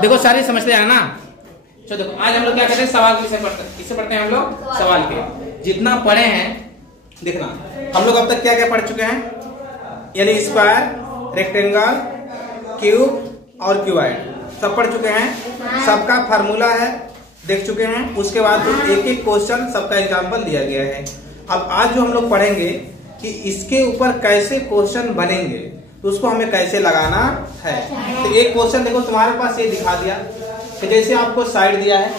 देखो सारी समझते हैं ना। चलो देखो आज हम लोग क्या करते हैं, सवाल के विषय पढ़ते हैं। किससे पढ़ते हैं हम लोग? सवाल के। जितना पढ़े हैं देखना, हम लोग अब तक क्या क्या पढ़ चुके हैं, यानी स्क्वायर, रेक्टेंगल, क्यूब और क्यूबॉइड सब पढ़ चुके हैं। सबका फार्मूला है देख चुके हैं। उसके बाद जो एक एक क्वेश्चन सबका एग्जाम्पल दिया गया है। अब आज जो हम लोग पढ़ेंगे कि इसके ऊपर कैसे क्वेश्चन बनेंगे, तो उसको हमें कैसे लगाना है। तो एक क्वेश्चन देखो तुम्हारे पास ये दिखा दिया कि जैसे आपको साइड दिया है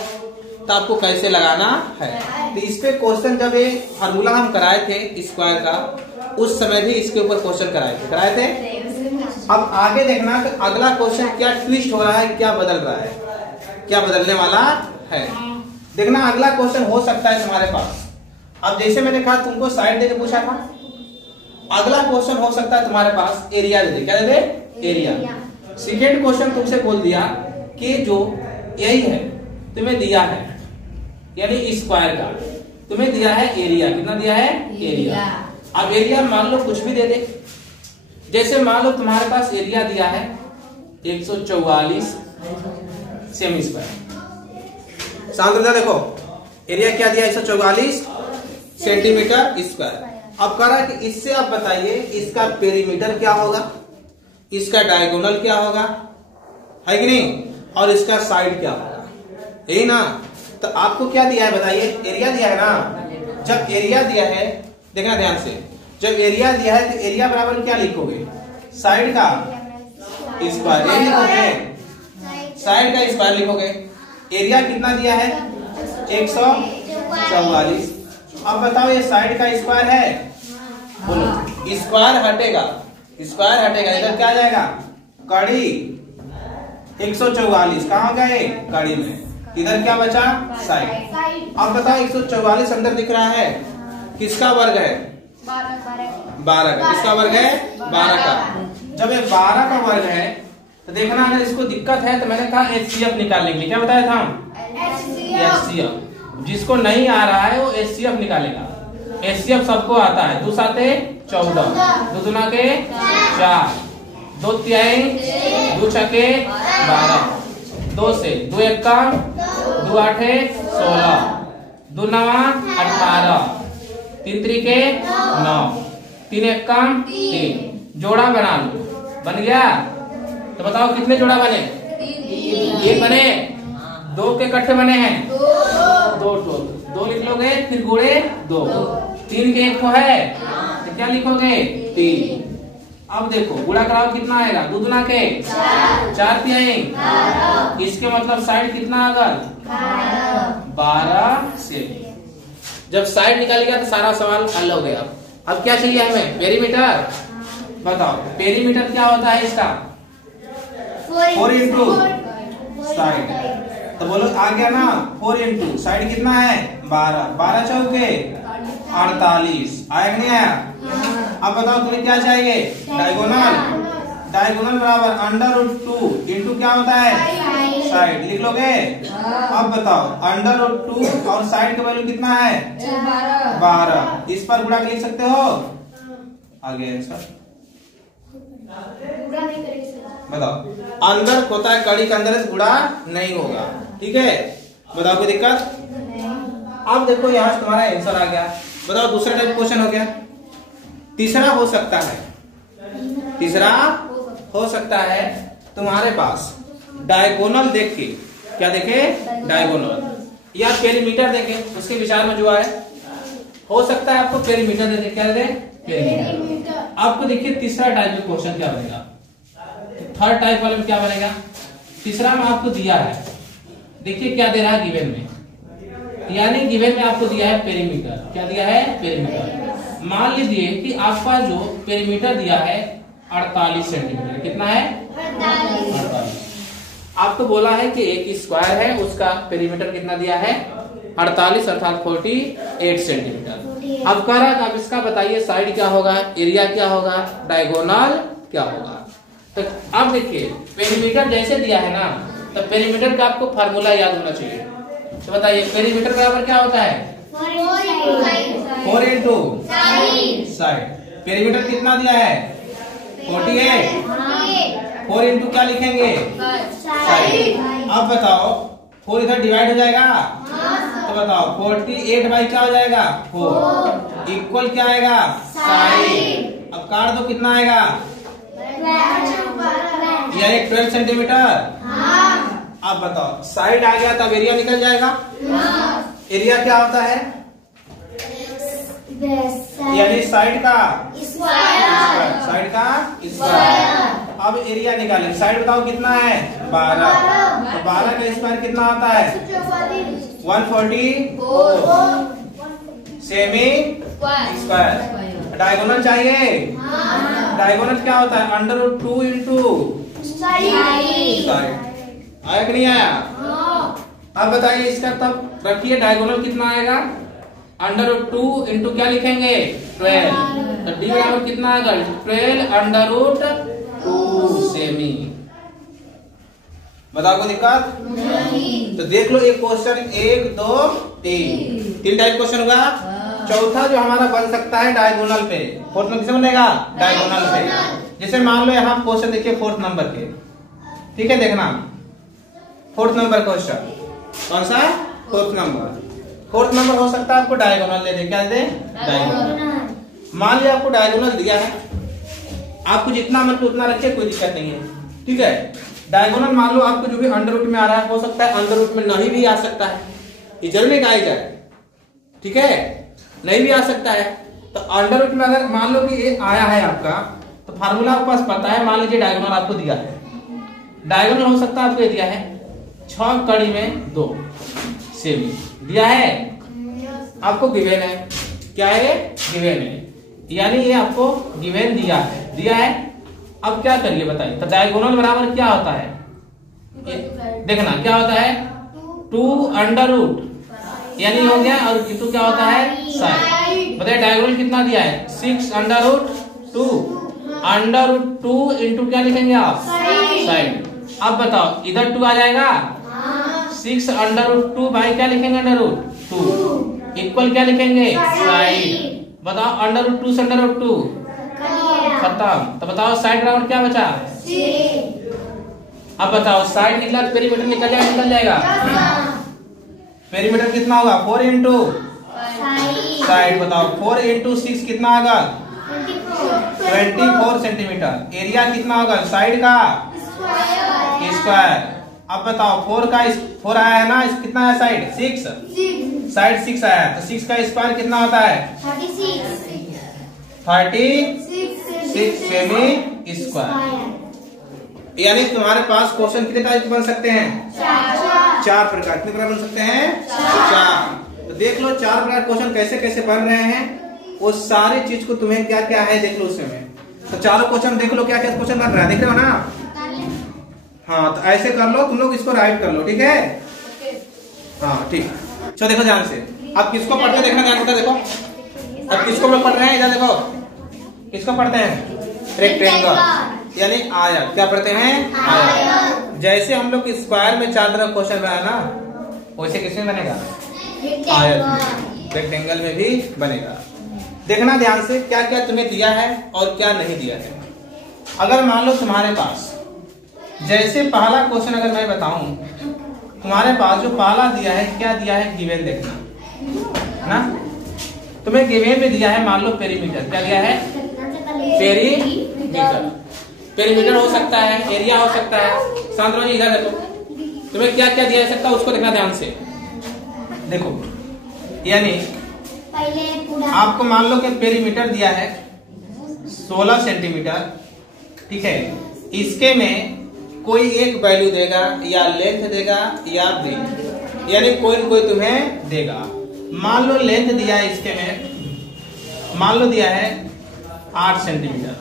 तो आपको कैसे लगाना है। तो इस पे क्वेश्चन जब ये फार्मूला हम कराए थे स्क्वायर का, उस समय भी इसके ऊपर क्वेश्चन कराए थे। अब आगे देखना कि अगला क्वेश्चन क्या ट्विस्ट हो रहा है, क्या बदल रहा है, क्या बदलने वाला है। देखना अगला क्वेश्चन हो सकता है तुम्हारे पास। अब जैसे मैंने कहा तुमको साइड देके पूछा था, अगला क्वेश्चन हो सकता है तुम्हारे पास एरिया दे दे। क्या दे दे? एरिया। सेकेंड क्वेश्चन तुमसे बोल दिया कि जो यही है तुम्हें दिया है, यानी स्क्वायर का तुम्हें दिया है एरिया। कितना दिया है? एरिया। अब एरिया मान लो कुछ भी दे दे। जैसे मान लो तुम्हारे पास एरिया दिया है 144 सेमी स्क्वायर। शांत हो जाओ। देखो एरिया क्या दिया, 144 सेंटीमीटर स्क्वायर। अब कह रहा है कि इससे आप बताइए इसका पेरीमीटर क्या होगा, इसका डायगोनल क्या होगा, है कि नहीं, और इसका साइड क्या होगा, यही ना। तो आपको क्या दिया है बताइए? एरिया दिया है ना। जब एरिया दिया है, देखना ध्यान से, जब एरिया दिया है तो एरिया बराबर क्या लिखोगे? साइड का स्क्वायर लिखोगे, साइड का स्क्वायर लिखोगे। एरिया कितना दिया है? 144। अब बताओ ये साइड का स्क्वायर है, बोलो। स्क्वायर हटेगा, स्क्वायर हटेगा, इधर क्या जाएगा? कड़ी। 144 कहाँ गए? कड़ी में। इधर क्या बचा? साइड। अब बताओ 144 अंदर दिख रहा है, किसका वर्ग है? 12 का। किसका वर्ग है? 12 का। जब ये 12 का वर्ग है तो देखना अगर इसको दिक्कत है तो मैंने कहा HCF निकालेंगे। क्या बताया था हम? HCF। जिसको नहीं आ रहा है वो HCF निकालेगा। HCF सबको आता है। 2 साते 14, 2 दूना के 4, 2 तिहाई 2 छके 12, 2 से 2 एक्का 2 आठे 16, 2 नवा 18, 3 त्रिके 9, 3 एक्का 3। जोड़ा बना लो, बन गया। तो बताओ कितने जोड़ा बने? एक बने। 2 के इकट्ठे बने हैं 2 लिख लोगे, फिर गुणे 2। 3 के एक तो है तो क्या लिखोगे? 3। अब देखो गुणा कराओ कितना आएगा? 2 दूना के 4 तिहाई। इसके मतलब साइड कितना आएगा? 12 से। जब साइड निकाल गया तो सारा सवाल हल हो गया। अब क्या चाहिए हमें? पेरीमीटर। बताओ पेरीमीटर क्या होता है इसका? 4 इंटू साइड। तो बोलो आ गया ना, 4 इंटू साइड कितना है? 12। 12 चौके 48। आया कि नहीं आया? अब बताओ तुम्हें क्या चाहिए? डायगोनल। डायगोनल बराबर √2 इंटू क्या होता है? साइड। लिख लोगे। अब बताओ √2 और साइड का वैल्यू कितना है? 12। इस पर गुणा लिख सकते हो। आगे आंसर बताओ। अंदर होता है कड़ी के अंदर से गुणा नहीं होगा। ठीक है, बताओ कोई दिक्कत? अब देखो यहाँ तुम्हारा आंसर आ गया। बताओ दूसरा टाइप क्वेश्चन हो गया। तीसरा हो सकता है, तीसरा हो सकता है तुम्हारे पास डायगोनल देख के, क्या देखे? डायगोनल या पेरीमीटर देखे। उसके विचार में जो आए, हो सकता है आपको पेरीमीटर दे। क्या दे? पेरीमीटर। आपको देखिए तीसरा टाइप का क्वेश्चन क्या बनेगा, थर्ड टाइप वाले में क्या बनेगा। तीसरा में आपको दिया है, देखिए क्या दे रहा है गिवन में, यानी गिवन में आपको दिया है पेरीमीटर। क्या दिया है? पेरीमीटर। मान लीजिए कि आपका जो पेरीमीटर दिया है 48 सेंटीमीटर। कितना है? 48। आपको बोला है कि एक स्क्वायर है, उसका पेरीमीटर कितना दिया है? 48 अर्थात 48 सेंटीमीटर। अब कह रहा है अब इसका बताइए साइड क्या होगा, एरिया क्या होगा, डायगोनल क्या होगा। तो अब देखिए पेरीमीटर जैसे दिया है ना, तो पेरीमीटर का आपको फार्मूला याद होना चाहिए। तो बताइए पेरीमीटर बराबर क्या होता है? 4 इंटू साइड। पेरीमीटर कितना दिया है? 48। 4 इंटू क्या लिखेंगे? साइड। अब बताओ 4 इधर डिवाइड हो जाएगा, तो बताओ 48 बाई क्या हो जाएगा? 4 इक्वल क्या आएगा? साइड। अब काट दो, कितना आएगा? यानी 12 सेंटीमीटर। अब बताओ साइड आ गया तब एरिया निकल जाएगा। एरिया क्या होता है? यानी साइड का स्क्वायर, साइड का स्क्वायर। अब एरिया निकालें, साइड बताओ कितना है? 12। तो 12 का स्क्वायर कितना होता है? 144 सेमी स्क्वायर। डायगोनल चाहिए? डायगोनल क्या होता है? √2 इंटू साइड। आया कि नहीं आया? अब बताइए इसका, तब रखिए डायगोनल कितना आएगा? √2 इंटू क्या लिखेंगे? 12। तो डी बराबर कितना आएगा? 12 √2 सेमी। बताओ कोई दिक्कत नहीं। तो देख लो एक क्वेश्चन, 1 2 3 टाइप क्वेश्चन होगा। चौथा जो हमारा बन सकता है डायगोनल पे, फोर्थ में किसे बनेगा? डायगोनल पे। जैसे मान लो यहाँ क्वेश्चन देखिए 4th नंबर के, ठीक है, देखना 4th नंबर क्वेश्चन कौन सा? 4th number. 4th नंबर हो सकता है आपको डायगोनल दे दे। क्या दे? डायगोनल। मान लिया आपको डायगोनल दिया है, आपको जितना मन उतना रखिए, कोई दिक्कत नहीं है, ठीक है। डायगोनल मान लो आपको जो भी अंडर रूट में आ रहा है, हो सकता है अंडर रूट में नहीं भी आ सकता है, ये जरूरी गाइड है, ठीक है, नहीं भी आ सकता है। तो अंडर रूट में अगर मान लो कि ये आया है आपका, तो फार्मूला आपके पास पता है। मान लीजिए डायगोनल आपको दिया है, डायगोनल हो सकता है आपको ये दिया है 6 कड़ी में 2 सेमी दिया है, आपको गिवन है। क्या है? गिवन है, यानी ये आपको गिवन दिया है। अब क्या करिए बताइए? तो डायगोनल बराबर क्या होता है? देखना क्या होता है? 2 अंडर रूट, यानी हो गया, और किंतु क्या होता है? साइड। बताइए डायगोनल कितना दिया है? 6 under root 2 under root 2 into क्या लिखेंगे आप? साइड। अब बताओ इधर 2 आ जाएगा, 6 अंडर रूट 2 बाई क्या लिखेंगे? अंडर रूट 2 इक्वल क्या लिखेंगे? साइड। बताओ अंडर रूट 2 से अंडर रूट 2 खत्म। तो बताओ साइड बराबर क्या बचा? अब बताओ साइड निकला तो पेरीमीटर निकल जाएगा। पेरीमीटर कितना होगा? 4 इंटू साइड। बताओ 4 इंटू 6 कितना होगा? 24 सेंटीमीटर। एरिया कितना होगा? साइड का स्क्वायर। अब बताओ 4 आया है ना, कितना है साइड? 6। साइड 6 आया है, तो 6 का स्क्वायर कितना होता है? 36 सेमी स्क्वायर। यानी तुम्हारे पास क्वेश्चन कितने टाइप बन सकते हैं? 4 प्रकार। कितने प्रकार बन सकते हैं? 4। तो देख लो 4 प्रकार क्वेश्चन कैसे कैसे बन रहे हैं, वो सारी चीज को तुम्हें क्या क्या है देख लो उसमें। तो चारों क्वेश्चन देख लो क्या क्या क्वेश्चन बन रहा है, देख रहे हो ना? हाँ, तो ऐसे कर लो तुम लोग, इसको राइट कर लो, ठीक है? हाँ ठीक। चलो देखो ध्यान से, अब किसको पढ़ते हैं देखना ध्यान से। देखो अब किसको लोग पढ़ रहे हैं, इधर देखो किसको पढ़ते हैं? रेक्टेंगल, यानी आयत। क्या पढ़ते हैं? आयत। जैसे हम लोग स्क्वायर में 4 तरह क्वेश्चन बनाया ना, वैसे किसमें बनेगा? आयत। रेक्टेंगल में भी बनेगा। देखना ध्यान से क्या क्या तुम्हें दिया है और क्या नहीं दिया है। अगर मान लो तुम्हारे पास जैसे पहला क्वेश्चन अगर मैं बताऊं, तुम्हारे पास जो पहला दिया है, क्या दिया है? गिवन। देखना ना, तुम्हें गिवन में दिया है मान लो पेरीमीटर। क्या दिया है? पेरीमीटर। पेरीमीटर हो सकता है, एरिया हो सकता है। शांत रहो, इधर देखो तुम्हें क्या क्या दिया जा सकता है, उसको देखना ध्यान से। देखो यानी आपको मान लो कि पेरीमीटर दिया है 16 सेंटीमीटर, ठीक है। इसके में कोई एक वैल्यू देगा, या लेंथ देगा या ब्रेथ, यानी कोई न कोई तुम्हें देगा। मान लो लेंथ दिया है इसके में, मान लो दिया है 8 सेंटीमीटर,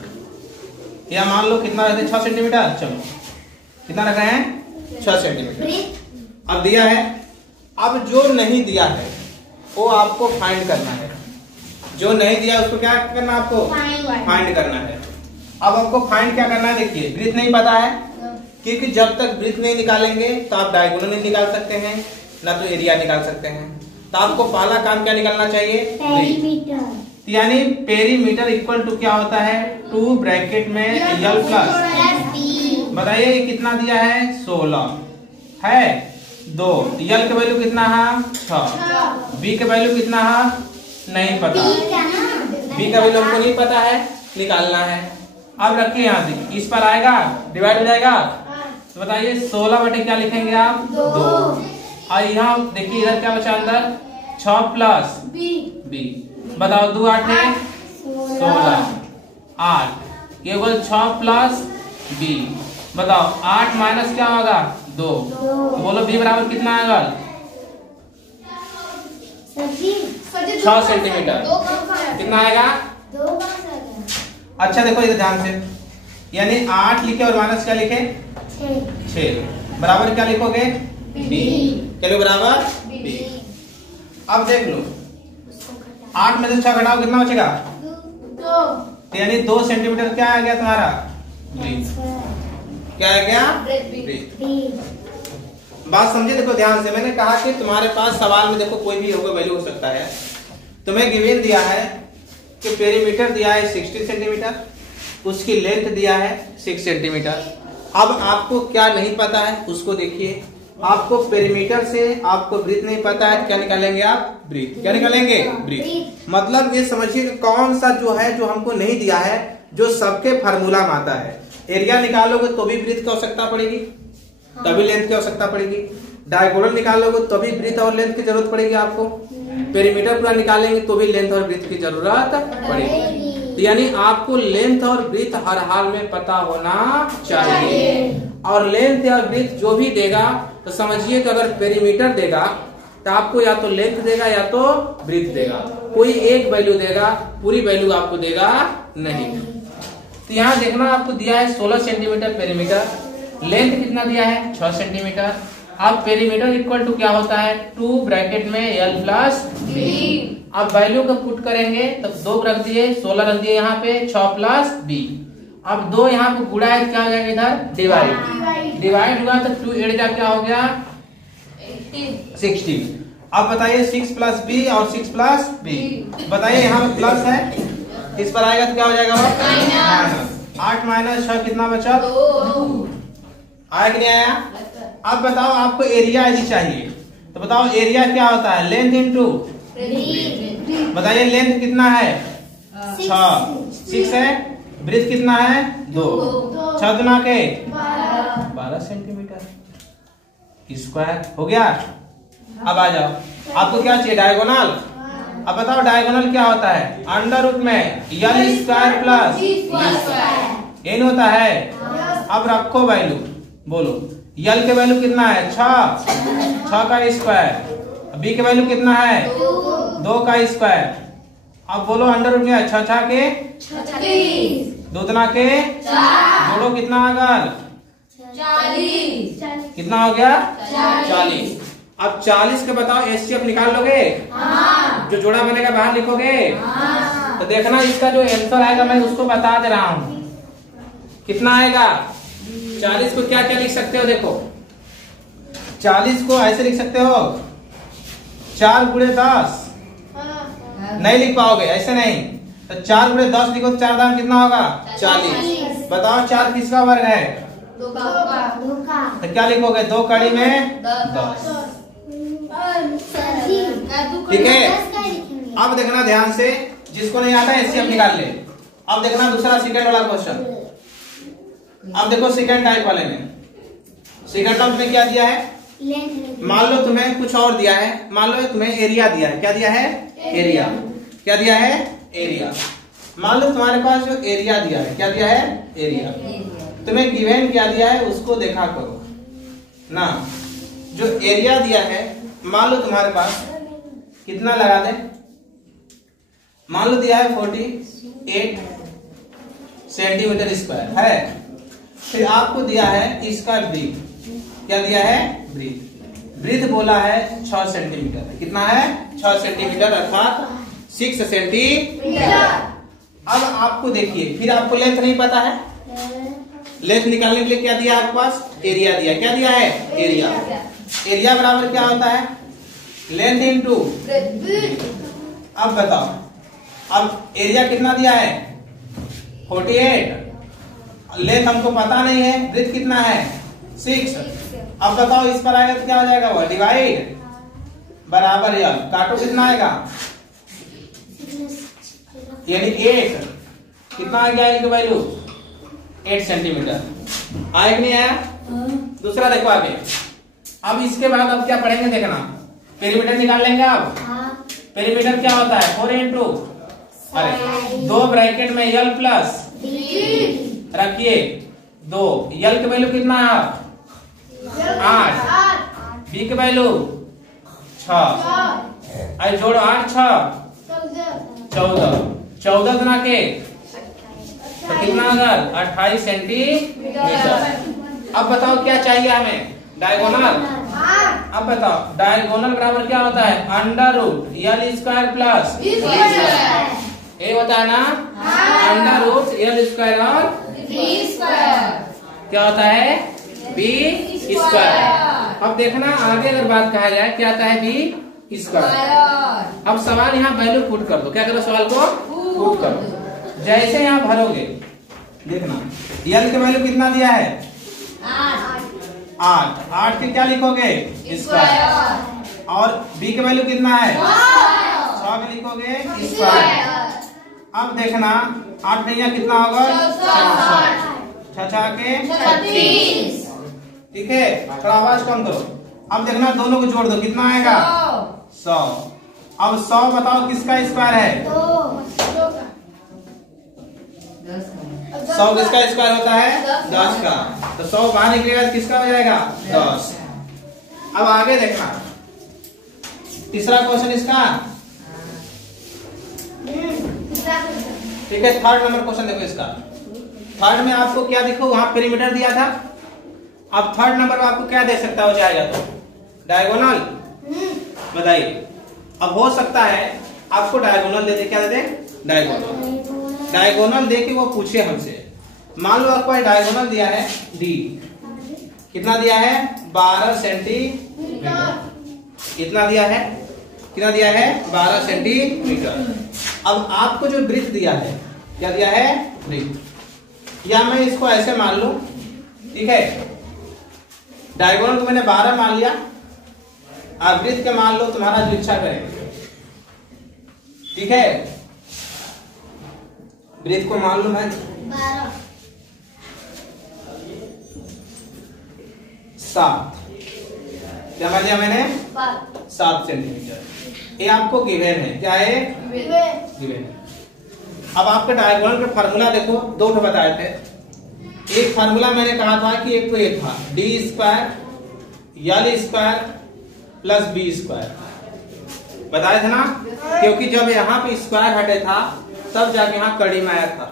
या मान लो कितना रखते हैं? 6 सेंटीमीटर। चलो कितना रख रहे हैं? 6 सेंटीमीटर। अब दिया है, अब जो नहीं दिया है वो आपको फाइंड करना है। जो नहीं दिया उसको क्या करना है? आपको फाइंड करना है। अब आपको फाइंड क्या करना है? देखिए ब्रीथ नहीं पता है, क्योंकि जब तक ब्रीथ नहीं निकालेंगे तो आप डायगोनल नहीं निकाल सकते हैं, ना तो एरिया निकाल सकते हैं। तो आपको पहला काम क्या निकालना चाहिए? पेरीमीटर। यानी पेरीमीटर इक्वल टू क्या होता है? 2 ब्रैकेट में L प्लस बताइए ये कितना दिया है 16 है 2। यल के वैल्यू कितना है 6। बी के वैल्यू कितना है नहीं पता, बी का वैल्यू हमको नहीं पता है, निकालना है। अब रखिए यहाँ से, इस पर आएगा डिवाइड हो जाएगा, तो बताइए 16 बटे क्या लिखेंगे आप 2। और यहाँ देखिए इधर क्या बचा अंदर 6 प्लस बी, बताओ 2 8 है 16 8 ये बोल 6 प्लस बी, बताओ 8 माइनस क्या होगा 2, तो बोलो बी बराबर कितना आएगा 6 सेंटीमीटर, कितना आएगा 2। अच्छा देखो इधर ध्यान से, यानी 8 लिखे और माइनस क्या लिखे 6 बराबर क्या लिखोगे बी, क्या बराबर बी। अब देख लो 8 में से 6 घटाओ कितना बचेगा 2, यानी 2 सेंटीमीटर क्या आ गया तुम्हारा ब्रीथ, क्या आ गया ब्रीथ। बात समझे, देखो ध्यान से, मैंने कहा कि तुम्हारे पास सवाल में देखो कोई भी होगा वैल्यू हो सकता है। तुम्हें गिवन दिया है कि पेरीमीटर दिया है 60 सेंटीमीटर, उसकी लेंथ दिया है 6 सेंटीमीटर। अब आपको क्या नहीं पता है उसको देखिए, आपको पेरीमीटर से आपको ब्रीथ नहीं पता है, क्या निकालेंगे आप ब्रीथ, क्या निकालेंगे ब्रीथ। मतलब ये समझिए कि कौन सा जो है जो हमको नहीं दिया है, जो सबके फार्मूला में आता है। एरिया निकालोगे तो भी ब्रीथ की आवश्यकता पड़ेगी, तभी लेंथ की आवश्यकता पड़ेगी। डायगोनल निकालोगे तो भी ब्रीथ और लेंथ की जरूरत पड़ेगी आपको। पेरीमीटर पूरा निकालेंगे तो भी लेंथ और ब्रीथ की जरूरत पड़ेगी। तो यानी आपको लेंथ और ब्रीथ हर हाल में पता होना चाहिए। और लेंथ या ब्रीथ जो भी देगा तो समझिए कि अगर पेरीमीटर देगा तो आपको या तो लेंथ देगा या तो ब्रीथ देगा, कोई एक वैल्यू देगा, पूरी वैल्यू आपको देगा नहीं। तो यहाँ देखना आपको दिया है 16 सेंटीमीटर पेरीमीटर, लेंथ कितना दिया है 6 सेंटीमीटर। अब पेरीमीटर इक्वल टू क्या होता है 2 ब्रैकेट में l प्लस b। अब वैल्यू को पुट करेंगे तब 2 रख दिए, 16 रख दिए यहाँ पे, 6 प्लस b। अब 2 यहाँ पे गुणा है, क्या हो जाएगा इधर डिवाइड हुआ तो 2 8 जा क्या हो गया 16। अब बताइए 6 प्लस b और 6 प्लस b, बताइए यहाँ पे प्लस है, इस पर आएगा तो क्या हो जाएगा 8 माइनस 6 कितना बचा 2। आया कि नहीं आया। अब बताओ आपको एरिया यदि चाहिए तो बताओ एरिया क्या होता है लेंथ इंटू, बताइए लेंथ कितना है 6 है, ब्रीथ कितना है 2, 6 गुना के 12 सेंटीमीटर स्क्वायर हो गया। अब आ जाओ, आपको क्या चाहिए डायगोनल। अब बताओ डायगोनल क्या होता है अंडर रूट में यल स्क्वायर प्लस एन होता है। अब रखो वैल्यू, बोलो यल के वैल्यू कितना है 6 का स्क्वायर, बी के वैल्यू कितना है 2 का स्क्वायर। अब बोलो अंडर रूट में 6 के 2 दुना के जोड़ो कितना आगा 40, कितना हो गया 40। अब 40 के बताओ एचसीएफ निकाल लोगे, जो जोड़ा बनेगा बाहर लिखोगे। तो देखना इसका जो आंसर आएगा मैं उसको बता दे रहा हूँ कितना आएगा। 40 को क्या क्या लिख सकते हो, देखो 40 को ऐसे लिख सकते हो 4 गुणे 10, नहीं लिख पाओगे ऐसे नहीं, तो 4 गुणे 10 लिखो तो 4 दाम कितना होगा 40। बताओ 4 किसका वर्ग है 2 का। तो क्या लिखोगे 2 कड़ी में 10, ठीक है। अब देखना ध्यान से, जिसको नहीं आता है एचसीएफ निकाल ले। अब देखना दूसरा सेकंड वाला क्वेश्चन। अब देखो सेकंड टाइप वाले में, सेकंड टाइप में क्या दिया है, मान लो तुम्हें कुछ और दिया है, मान लो तुम्हें एरिया दिया है, क्या दिया है एरिया, क्या दिया है एरिया। मान लो तुम्हारे पास जो एरिया दिया है, क्या दिया है एरिया, तुम्हें गिवन क्या दिया है उसको देखा करो ना। जो एरिया दिया है मान लो तुम्हारे पास कितना लगा दे, मान लो दिया है 48 सेंटीमीटर स्क्वायर है। फिर आपको दिया है इसका ब्रीथ, क्या दिया है ब्रीथ, ब्रीथ बोला है 6 सेंटीमीटर, कितना है 6 सेंटीमीटर अर्थात 6 सेंटीमीटर। अब आपको देखिए, फिर आपको लेंथ नहीं पता है, लेंथ निकालने के लिए क्या दिया आपके पास एरिया दिया, क्या दिया है एरिया। एरिया बराबर क्या होता है लेंथ इंटू। अब बताओ, अब एरिया कितना दिया है 48, लेंथ हमको पता नहीं है, ब्रेथ कितना है 6। अब बताओ इस पर आएगा तो क्या हो जाएगा, वो डिवाइड बराबर यल, काटो कितना आएगा, यानी 8। कितना आ गया यल की वैल्यू 8 सेंटीमीटर। आया कि नहीं आया? दूसरा देखो आगे। अब इसके बाद अब क्या पढ़ेंगे देखना, पेरीमीटर निकाल लेंगे। अब पेरीमीटर क्या होता है 4 इंटू, अरे 2 ब्रैकेट में यल प्लस रखिए 2, यल की वैल्यू कितना है 8, बी की वैल्यू 6, आई जोड़ो 8 6 14 गुना के तो कितना अगर 28 सेंटीमीटर। अब बताओ क्या चाहिए हमें, डायगोनल। अब बताओ डायगोनल बराबर क्या होता है, under root L square plus ये होता है ना, अंडर रूट यल स्क्वायर और क्या होता है बी स्क्वायर। अब देखना आगे अगर बात कहा जाए क्या आता है बी स्क्वायर। अब सवाल यहाँ वैल्यू पुट कर दो, क्या करो सवाल को पुट कर दो। जैसे यहाँ भरोगे देखना यल की वैल्यू कितना दिया है 8 के क्या लिखोगे स्क्वायर, और बी की वैल्यू कितना है 6 के लिखोगे स्क्वायर। अब देखना 8 नैया कितना होगा 6 के 36, ठीक है। थोड़ा आवाज कम करो। अब देखना दोनों को जोड़ दो कितना आएगा 100। अब 100 बताओ किसका स्क्वायर है 100 किसका स्क्वायर होता है 10 का, तो 100 बाहर निकलेगा तो किसका हो जाएगा 10। अब आगे देखना तीसरा क्वेश्चन इसका, ठीक है। थर्ड नंबर क्वेश्चन देखो इसका। थर्ड में आपको क्या देखो वहां पेरीमीटर दिया था, अब थर्ड नंबर में आपको क्या दे सकता हो जाएगा तो डायगोनल, बताइए। अब हो सकता है आपको डायगोनल दे दे, क्या दे दे डायगोनल दे के वो पूछे हमसे, मान लो आपको डायगोनल दिया है डी, कितना दिया है 12 सेंटीमीटर, कितना दिया है 12 सेंटीमीटर। अब आपको जो ब्रीथ दिया है क्या दिया है ब्रीथ, या मैं इसको ऐसे मान लूं, ठीक है। डायगोनल को मैंने 12 मान लिया, आप ब्रीथ के मान लो तुम्हारा जो इच्छा करे, ठीक है। ब्रीथ को मान लू मैं 7, क्या मान लिया मैंने 7 सेंटीमीटर। ये आपको गिवन है, क्या है गिवन है। अब आपके डायगोनल का फार्मूला देखो, 2 ठो बताए थे। एक फार्मूला मैंने कहा था कि एक तो ये था D square L square plus B square, बताया था ना, क्योंकि जब यहाँ पे स्क्वायर हटे था तब जाके यहाँ कड़ी में आया था।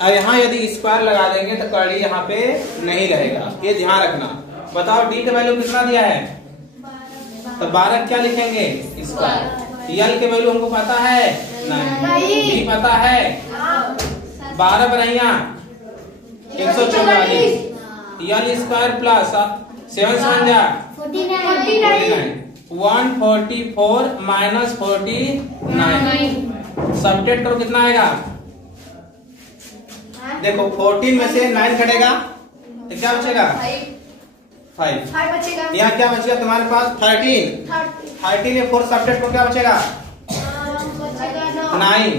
अब यहाँ यदि स्क्वायर लगा देंगे तो कड़ी यहाँ पे नहीं रहेगा, ये ध्यान रखना। बताओ डी का वैल्यू कितना दिया है, तो 12 क्या लिखेंगे स्क्वायर, यल के वैल्यू हमको पता है नहीं, बी पता है 12 बनाइया 144, यल स्क्वायर प्लस 7 बन जा 49, 144 माइनस 49, सब्ट्रैक्ट करो कितना आएगा, देखो 14 में से 9 कटेगा तो क्या बचेगा 5 बचेगा। यहाँ क्या बचेगा तुम्हारे पास 13 में 4 सब्ट्रैक्ट करो क्या बचेगा 9,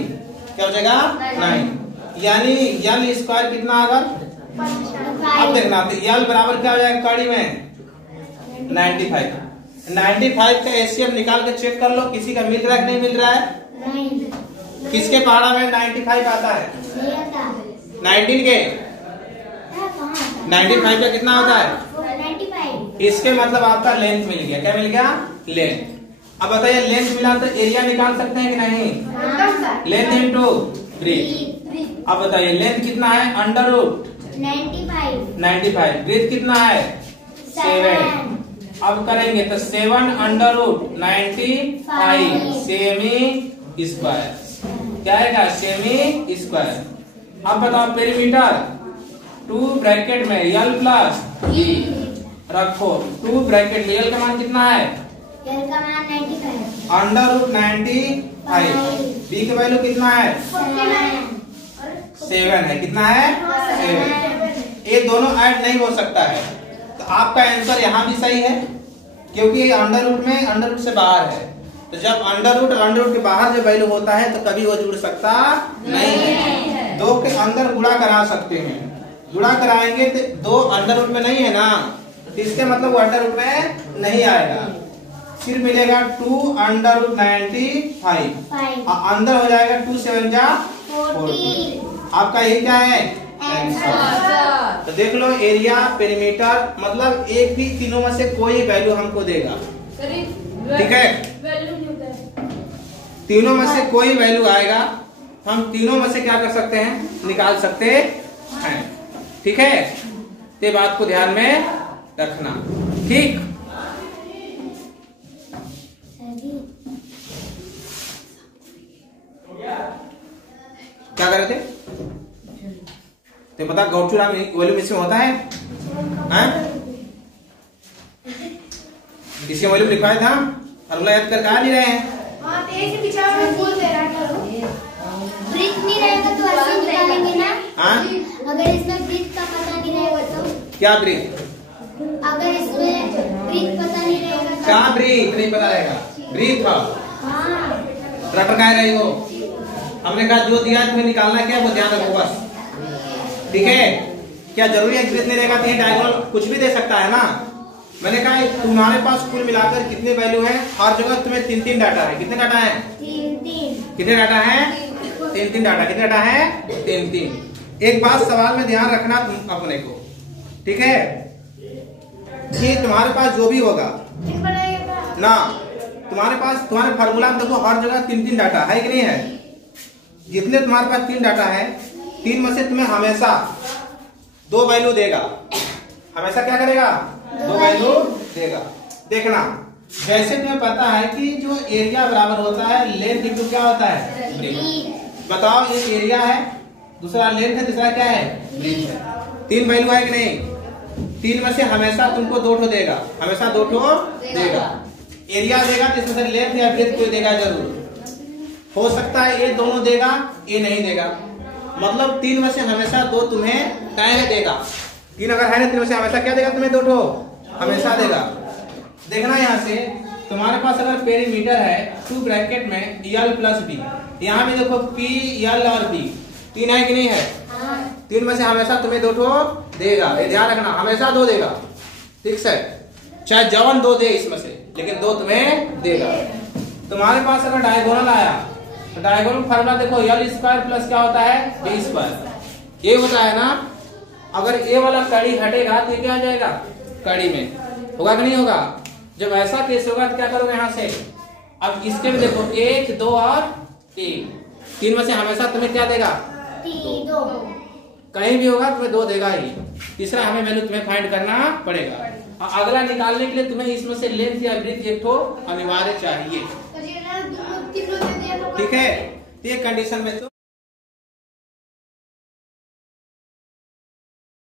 क्या बचेगा 9, यानी यल स्क्वायर कितना आएगा। अब देखना यल बराबर क्या हो जाएगा कड़ी में 95 का एचसीएफ निकाल के चेक कर लो, किसी का मिल रहा है कि नहीं मिल रहा है। किसके पहाड़ा में 95 आता है 19 के 95 का कितना होता है, इसके मतलब आपका लेंथ मिल गया, क्या मिल गया लेंथ। अब बताइए लेंथ मिला तो एरिया निकाल सकते हैं कि नहीं, लेंथ इंटू ब्रीथ। अब बताइए लेंथ कितना है अंडर रूट 95, ब्रीथ कितना है 7। अब करेंगे तो 7 अंडर रूट 95 सेमी स्क्वायर, क्या आएगा सेमी स्क्वायर। अब बताओ पेरीमीटर 2 ब्रैकेट में यल प्लस रखो, 2 ब्रैकेट यल का मान कितना है, यल का मान 95, अंडर रूट 95, बी का वैल्यू कितना है 7 है, कितना है 7। ये दोनों ऐड नहीं हो सकता है, तो आपका आंसर यहाँ भी सही है, क्योंकि अंडर रूट में अंडर रूट से बाहर है। तो जब अंडर रूट के बाहर जब वैल्यू होता है तो कभी वो जुड़ सकता नहीं है। दो के अंदर गुणा करा सकते हैं, गुणा कराएंगे तो दो अंडर रूट में नहीं है ना, तो इसके मतलब वो अंडर रूट में नहीं आएगा। फिर मिलेगा 2 अंडर रूट 95, अंदर हो जाएगा 2 7 जा 40। आपका ये क्या है आंसर। तो देख लो एरिया पेरीमीटर मतलब एक भी तीनों में से कोई वैल्यू हमको देगा, ठीक है। तीनों में से कोई वैल्यू आएगा, हम तीनों में से क्या कर सकते हैं, निकाल सकते हैं, ठीक है। ये बात को ध्यान में रखना, ठीक। क्या कर रहे थे, तो पता गौचुरा में वॉल्यूम इसमें होता है, इसमें वॉल्यूम लिखवाया था, फॉर्मूला याद कर कहा नहीं रहे हैं। ब्रीथ नहीं रहेगा तो ऐसे निकालेंगे ना। अगर इसमें ब्रीथ का पता नहीं रहेगा तो क्या ब्रीथ, अगर इसमें ब्रीथ पता नहीं रहेगा क्या ब्रीथ नहीं पता रहेगा, ब्रीथ रट का रही हो। हमने कहा जो दिया तुम्हें निकालना क्या वो ध्यान रखो बस, ठीक है। क्या जरूरी है ब्रीथ नहीं रहेगा तो ये डायगोनल कुछ भी दे सकता है ना। मैंने कहा तुम्हारे पास कुल मिलाकर कितने वैल्यू है, हर जगह तुम्हें 3 डाटा है। कितने डाटा है, 3 कितने डाटा है, 3 डाटा। कितने डाटा है, 3। एक बात सवाल में ध्यान रखना तुम अपने को, ठीक है। ये तुम्हारे पास जो भी होगा ना, तुम्हारे पास तुम्हारे फार्मूला में देखो हर जगह 3 डाटा है कि नहीं है। जितने तुम्हारे पास 3 डाटा है, 3 में से तुम्हें हमेशा 2 वैल्यू देगा, हमेशा क्या करेगा, 2 वैल्यू देगा। देखना वैसे तुम्हें पता है कि जो एरिया बराबर होता है लेंथ इंटू क्या होता है, ब्रीथ। बताओ ये एरिया है, दूसरा लेंथ है, तीसरा क्या है, ब्रीथ है। 3 वैल्यू है कि नहीं, 3 में से हमेशा तुमको 2 देगा, हमेशा 2 देगा। एरिया देगा तो इसमें से लेंथ या ब्रीथ कोई देगा जरूर। हो सकता है ये दोनों देगा, ये नहीं देगा, मतलब 3 में से हमेशा 2 तुम्हें टाइम देगा। 3 अगर है ना, 3 में से हमेशा क्या देगा, तुम्हें 2 हमेशा देगा। देखना यहाँ से तुम्हारे पास अगर पेरीमीटर है 2 ब्रैकेट में L प्लस B, यहाँ भी देखो P L और B 3 है कि नहीं है। 3 में से हमेशा तुम्हें 2 देगा, ये ध्यान रखना, हमेशा 2 देगा, ठीक है। चाहे जवन 2 दे इसमें से, लेकिन 2 तुम्हें देगा। तुम्हारे पास अगर डायगोनल आया तो डायगोनल फार्मूला देखो L स्क्वायर प्लस क्या होता है, B स्क्वायर। ये होता है ना, अगर ये वाला कड़ी हटेगा तो ये क्या आ जाएगा, कड़ी में होगा कि नहीं होगा। जब ऐसा केस होगा तो क्या करोगे यहाँ से, अब इसके भी देखो 1 2 और 3, 3 में से हमेशा तुम्हें क्या देगा, 2। कहीं भी होगा तुम्हें 2 देगा ही। तीसरा हमें वैल्यू तुम्हें फाइंड करना पड़ेगा। अगला निकालने के लिए तुम्हें इसमें से लेंथ या ब्रीथ एक तो अनिवार्य चाहिए, ठीक है। ये कंडीशन में तो